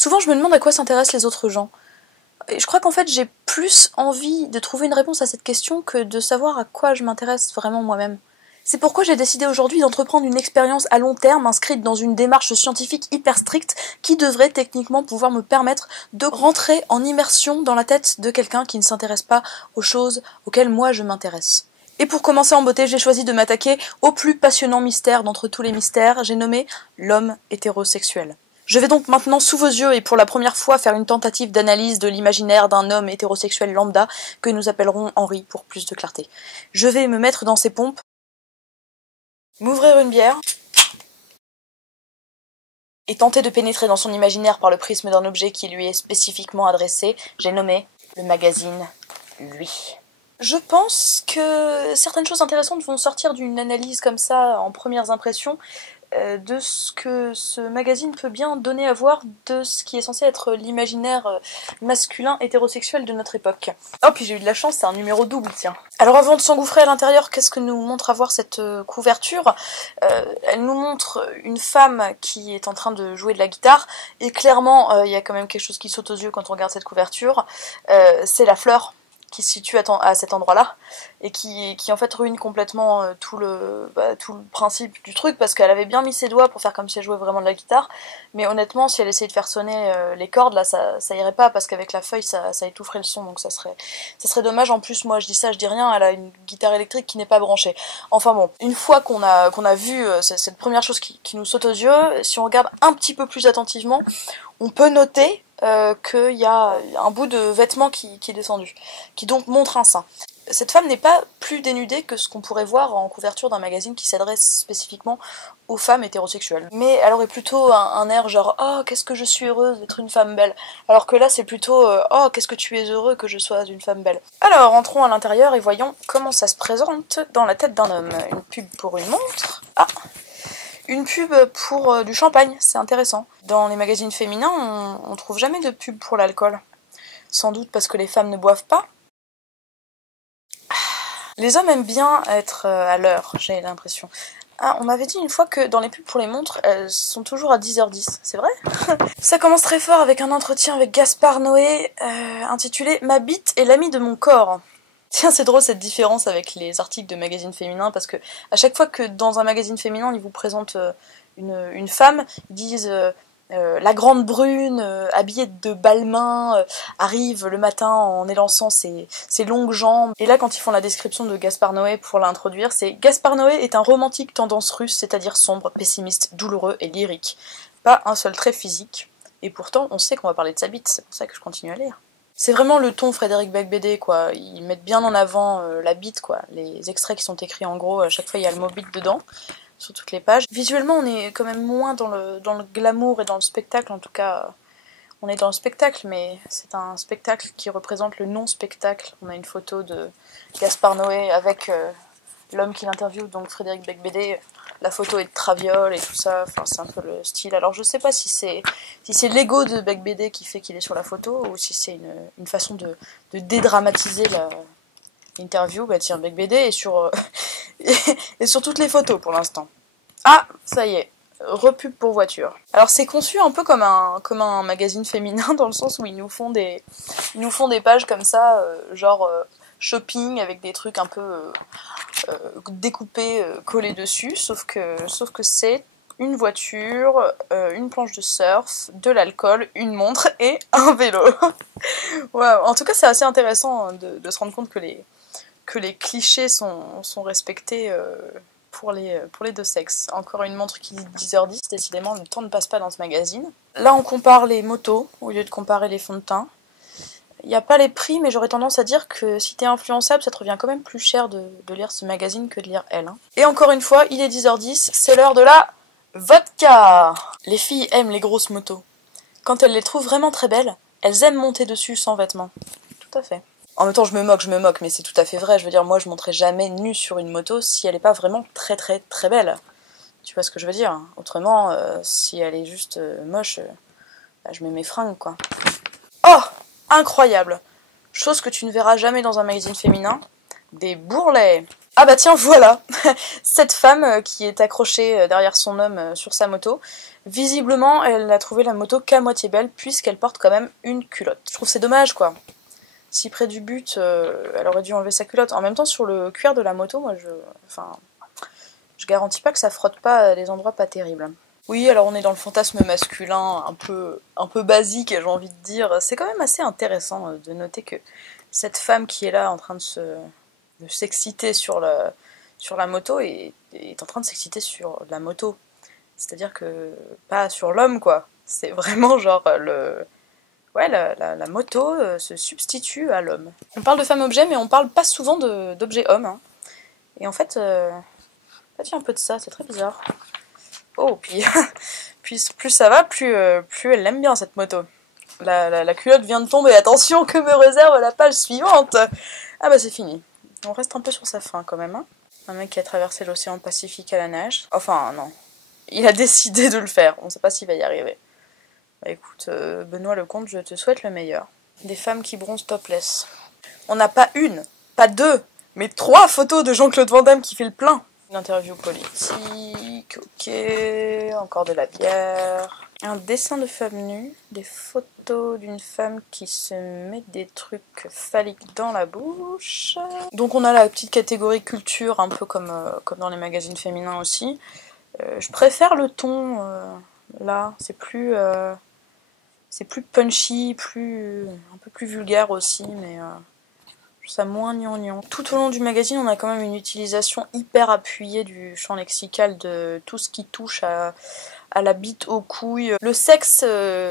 Souvent, je me demande à quoi s'intéressent les autres gens. Et je crois qu'en fait, j'ai plus envie de trouver une réponse à cette question que de savoir à quoi je m'intéresse vraiment moi-même. C'est pourquoi j'ai décidé aujourd'hui d'entreprendre une expérience à long terme inscrite dans une démarche scientifique hyper stricte qui devrait techniquement pouvoir me permettre de rentrer en immersion dans la tête de quelqu'un qui ne s'intéresse pas aux choses auxquelles moi je m'intéresse. Et pour commencer en beauté, j'ai choisi de m'attaquer au plus passionnant mystère d'entre tous les mystères, j'ai nommé l'homme hétérosexuel. Je vais donc maintenant sous vos yeux et pour la première fois faire une tentative d'analyse de l'imaginaire d'un homme hétérosexuel lambda que nous appellerons Henri pour plus de clarté. Je vais me mettre dans ses pompes, m'ouvrir une bière et tenter de pénétrer dans son imaginaire par le prisme d'un objet qui lui est spécifiquement adressé. J'ai nommé le magazine Lui. Je pense que certaines choses intéressantes vont sortir d'une analyse comme ça en premières impressions de ce que ce magazine peut bien donner à voir de ce qui est censé être l'imaginaire masculin hétérosexuel de notre époque. Oh, puis j'ai eu de la chance, c'est un numéro double, tiens. Alors avant de s'engouffrer à l'intérieur, qu'est-ce que nous montre à voir cette couverture? Elle nous montre une femme qui est en train de jouer de la guitare, et clairement, il y a quand même quelque chose qui saute aux yeux quand on regarde cette couverture, c'est la fleur qui se situe à cet endroit-là, et qui en fait ruine complètement tout le principe du truc, parce qu'elle avait bien mis ses doigts pour faire comme si elle jouait vraiment de la guitare, mais honnêtement, si elle essayait de faire sonner les cordes, là, ça irait pas, parce qu'avec la feuille, ça étoufferait le son, donc ça serait dommage. En plus, moi, je dis ça, je dis rien, elle a une guitare électrique qui n'est pas branchée. Enfin bon, une fois qu'on a vu cette première chose qui nous saute aux yeux, si on regarde un petit peu plus attentivement, on peut noter qu'il y a un bout de vêtement qui est descendu, qui donc montre un sein. Cette femme n'est pas plus dénudée que ce qu'on pourrait voir en couverture d'un magazine qui s'adresse spécifiquement aux femmes hétérosexuelles. Mais elle aurait plutôt un air genre « Oh, qu'est-ce que je suis heureuse d'être une femme belle », alors que là c'est plutôt « Oh, qu'est-ce que tu es heureux que je sois une femme belle ». Alors, entrons à l'intérieur et voyons comment ça se présente dans la tête d'un homme. Une pub pour une montre. Ah, une pub pour du champagne, c'est intéressant. Dans les magazines féminins, on trouve jamais de pub pour l'alcool. Sans doute parce que les femmes ne boivent pas. Les hommes aiment bien être à l'heure, j'ai l'impression. Ah, on m'avait dit une fois que dans les pubs pour les montres, elles sont toujours à 10h10, c'est vrai? Ça commence très fort avec un entretien avec Gaspard Noé, intitulé « Ma bite est l'ami de mon corps ». Tiens, c'est drôle cette différence avec les articles de magazines féminins, parce que à chaque fois que dans un magazine féminin, ils vous présentent une femme, ils disent la grande brune, habillée de balmain, arrive le matin en élançant ses longues jambes. Et là, quand ils font la description de Gaspard Noé pour l'introduire, c'est « Gaspard Noé est un romantique tendance russe, c'est-à-dire sombre, pessimiste, douloureux et lyrique. Pas un seul trait physique. Et pourtant, on sait qu'on va parler de sa bite, c'est pour ça que je continue à lire. » C'est vraiment le ton Frédéric Becbédé, quoi. Ils mettent bien en avant la bite, quoi. Les extraits qui sont écrits en gros, à chaque fois il y a le mot bite dedans, sur toutes les pages. Visuellement, on est quand même moins dans le glamour et dans le spectacle, en tout cas, on est dans le spectacle, mais c'est un spectacle qui représente le non-spectacle. On a une photo de Gaspard Noé avec l'homme qui l'interviewe, donc Frédéric Becbédé. La photo est de traviole et tout ça, enfin c'est un peu le style. Alors je sais pas si c'est l'ego de Becbédé qui fait qu'il est sur la photo, ou si c'est une façon de dédramatiser l'interview. Bah tiens, Becbédé est sur, et sur toutes les photos pour l'instant. Ah, ça y est, repub pour voiture. Alors c'est conçu un peu comme un magazine féminin, dans le sens où ils nous font des pages comme ça, genre shopping, avec des trucs un peu découpés, collés dessus, sauf que c'est une voiture, une planche de surf, de l'alcool, une montre et un vélo. Ouais, en tout cas, c'est assez intéressant de se rendre compte que les clichés sont respectés pour les deux sexes. Encore une montre qui dit 10h10, décidément, le temps ne passe pas dans ce magazine. Là, on compare les motos au lieu de comparer les fonds de teint. Il n'y a pas les prix, mais j'aurais tendance à dire que si t'es influençable, ça te revient quand même plus cher de lire ce magazine que de lire Elle. Hein. Et encore une fois, il est 10h10, c'est l'heure de la vodka. Les filles aiment les grosses motos. Quand elles les trouvent vraiment très belles, elles aiment monter dessus sans vêtements. Tout à fait. En même temps, je me moque, mais c'est tout à fait vrai. Je veux dire, moi, je monterai jamais nue sur une moto si elle n'est pas vraiment très très très belle. Tu vois ce que je veux dire? Autrement, si elle est juste moche, bah, je mets mes fringues, quoi. Oh! Incroyable! Chose que tu ne verras jamais dans un magazine féminin, des bourrelets. Ah bah tiens, voilà. Cette femme qui est accrochée derrière son homme sur sa moto, visiblement elle n'a trouvé la moto qu'à moitié belle puisqu'elle porte quand même une culotte. Je trouve c'est dommage quoi. Si près du but, elle aurait dû enlever sa culotte. En même temps, sur le cuir de la moto, moi je garantis pas que ça frotte pas à des endroits pas terribles. Oui, alors on est dans le fantasme masculin un peu basique, j'ai envie de dire. C'est quand même assez intéressant de noter que cette femme qui est là en train de s'exciter sur la moto est en train de s'exciter sur la moto. C'est-à-dire que pas sur l'homme, quoi. C'est vraiment genre Ouais, la moto se substitue à l'homme. On parle de femme-objet, mais on parle pas souvent d'objet homme. Hein. Et en fait, il y a un peu de ça, c'est très bizarre. Oh, puis, plus ça va, plus elle l'aime bien cette moto. La culotte vient de tomber, attention que me réserve la page suivante. Ah bah c'est fini. On reste un peu sur sa fin quand même. Hein. Un mec qui a traversé l'océan Pacifique à la nage. Enfin non, il a décidé de le faire, on sait pas s'il va y arriver. Bah écoute, Benoît Lecomte, je te souhaite le meilleur. Des femmes qui bronzent topless. On n'a pas une, pas deux, mais 3 photos de Jean-Claude Van Damme qui fait le plein. Une interview politique, ok, encore de la bière. Un dessin de femme nue, des photos d'une femme qui se met des trucs phalliques dans la bouche. Donc on a la petite catégorie culture, un peu comme dans les magazines féminins aussi. Je préfère le ton, là, c'est plus punchy, un peu plus vulgaire aussi, mais je trouve ça moins gnangnan. Tout au long du magazine, on a quand même une utilisation hyper appuyée du champ lexical de tout ce qui touche à la bite, aux couilles. Le sexe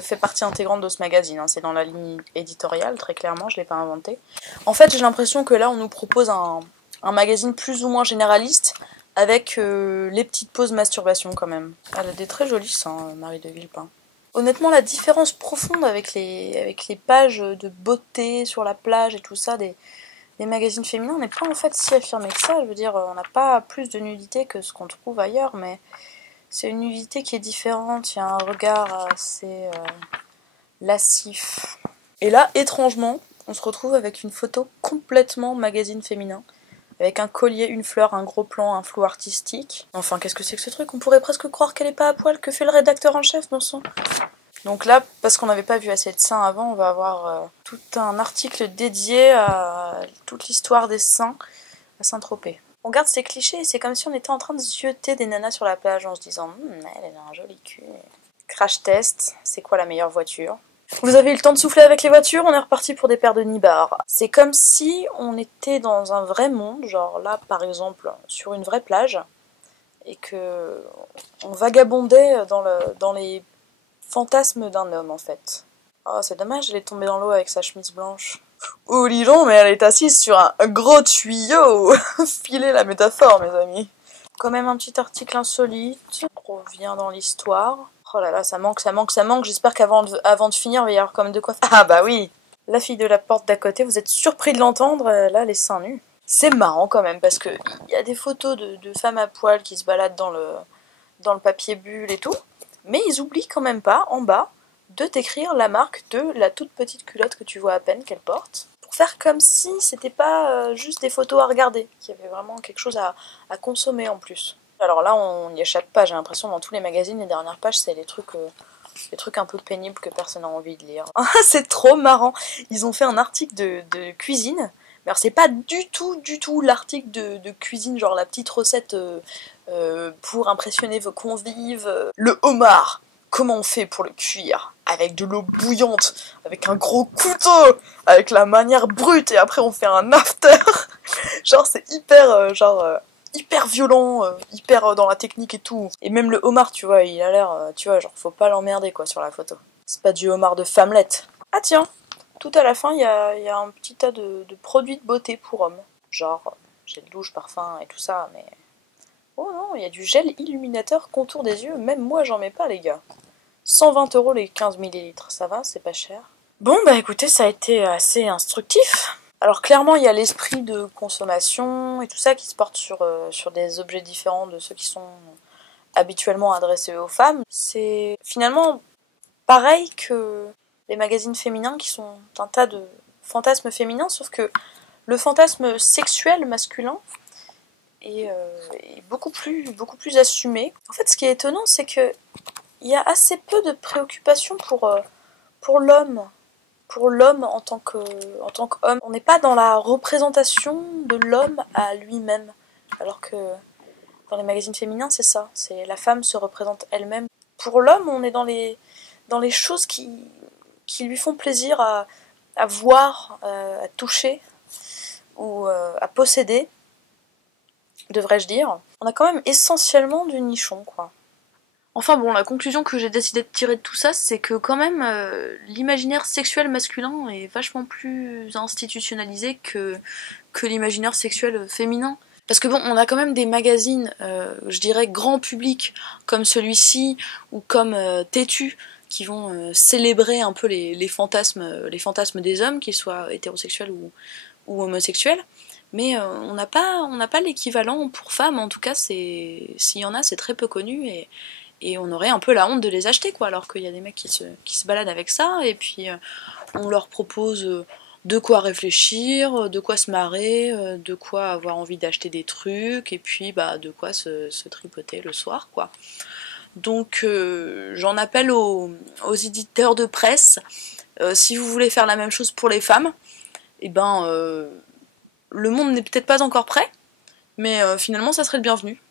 fait partie intégrante de ce magazine, hein. C'est dans la ligne éditoriale, très clairement, je l'ai pas inventé. En fait, j'ai l'impression que là, on nous propose un magazine plus ou moins généraliste, avec les petites pauses masturbation quand même. Elle a des très jolis seins, Marie de Villepin. Honnêtement, la différence profonde avec les pages de beauté sur la plage et tout ça des magazines féminins n'est pas en fait si affirmé que ça. Je veux dire, on n'a pas plus de nudité que ce qu'on trouve ailleurs, mais c'est une nudité qui est différente. Il y a un regard assez lascif. Et là, étrangement, on se retrouve avec une photo complètement magazine féminin. Avec un collier, une fleur, un gros plan, un flou artistique. Enfin, qu'est-ce que c'est que ce truc? On pourrait presque croire qu'elle est pas à poil. Que fait le rédacteur en chef, bon sang? Donc là, parce qu'on n'avait pas vu assez de seins avant, on va avoir tout un article dédié à toute l'histoire des seins à Saint-Tropez. On garde ces clichés et c'est comme si on était en train de zioter des nanas sur la plage en se disant elle a un joli cul. Crash test, c'est quoi la meilleure voiture? Vous avez eu le temps de souffler avec les voitures, on est reparti pour des paires de nibards. C'est comme si on était dans un vrai monde, genre là par exemple sur une vraie plage, et que on vagabondait dans les fantasmes d'un homme en fait. Oh c'est dommage, elle est tombée dans l'eau avec sa chemise blanche. Oh dis donc, mais elle est assise sur un gros tuyau. Filez la métaphore mes amis. Quand même un petit article insolite, on revient dans l'histoire. Oh là là, ça manque. J'espère qu'avant de finir, il va y avoir quand même de quoi faire. Ah bah oui. La fille de la porte d'à côté, vous êtes surpris de l'entendre, là, les seins nus. C'est marrant quand même, parce que il y a des photos de femmes à poil qui se baladent dans le papier bulle et tout, mais ils oublient quand même pas, en bas, de décrire la marque de la toute petite culotte que tu vois à peine qu'elle porte. Pour faire comme si c'était pas juste des photos à regarder, qu'il y avait vraiment quelque chose à consommer en plus. Alors là, on n'y échappe pas, j'ai l'impression, dans tous les magazines, les dernières pages, c'est les trucs un peu pénibles que personne n'a envie de lire. Ah, c'est trop marrant. Ils ont fait un article de cuisine, mais alors c'est pas du tout l'article de cuisine, genre la petite recette pour impressionner vos convives. Le homard, comment on fait pour le cuire? Avec de l'eau bouillante, avec un gros couteau, avec la manière brute, et après on fait un after. Genre c'est hyper, hyper violent, hyper dans la technique et tout. Et même le homard, tu vois, il a l'air, tu vois, genre faut pas l'emmerder quoi sur la photo. C'est pas du homard de femmelette. Ah tiens, tout à la fin, il y a un petit tas de produits de beauté pour hommes. Genre, gel douche, parfum et tout ça, mais... Oh non, il y a du gel illuminateur contour des yeux, même moi j'en mets pas les gars. 120 € les 15 millilitres, ça va, c'est pas cher. Bon bah écoutez, ça a été assez instructif. Alors clairement, il y a l'esprit de consommation et tout ça qui se porte sur des objets différents de ceux qui sont habituellement adressés aux femmes. C'est finalement pareil que les magazines féminins qui sont un tas de fantasmes féminins, sauf que le fantasme sexuel masculin et beaucoup plus assumé. En fait, ce qui est étonnant, c'est que il y a assez peu de préoccupations pour l'homme. Pour l'homme en tant qu'homme. On n'est pas dans la représentation de l'homme à lui-même. Alors que dans les magazines féminins, c'est ça. C'est la femme se représente elle-même. Pour l'homme, on est dans les choses qui lui font plaisir à voir, à toucher ou à posséder, devrais-je dire. On a quand même essentiellement du nichon, quoi. Enfin bon, la conclusion que j'ai décidé de tirer de tout ça, c'est que quand même l'imaginaire sexuel masculin est vachement plus institutionnalisé que l'imaginaire sexuel féminin. Parce que bon, on a quand même des magazines, je dirais grand public, comme celui-ci, ou comme Têtu, qui vont célébrer un peu les fantasmes des hommes, qu'ils soient hétérosexuels ou homosexuels. Mais on n'a pas l'équivalent pour femmes, en tout cas, s'il y en a, c'est très peu connu, et on aurait un peu la honte de les acheter, quoi, alors qu'il y a des mecs qui se baladent avec ça, et puis on leur propose de quoi réfléchir, de quoi se marrer, de quoi avoir envie d'acheter des trucs, et puis bah de quoi se tripoter le soir, quoi. Donc j'en appelle aux éditeurs de presse, si vous voulez faire la même chose pour les femmes, et ben le monde n'est peut-être pas encore prêt, mais finalement ça serait le bienvenu.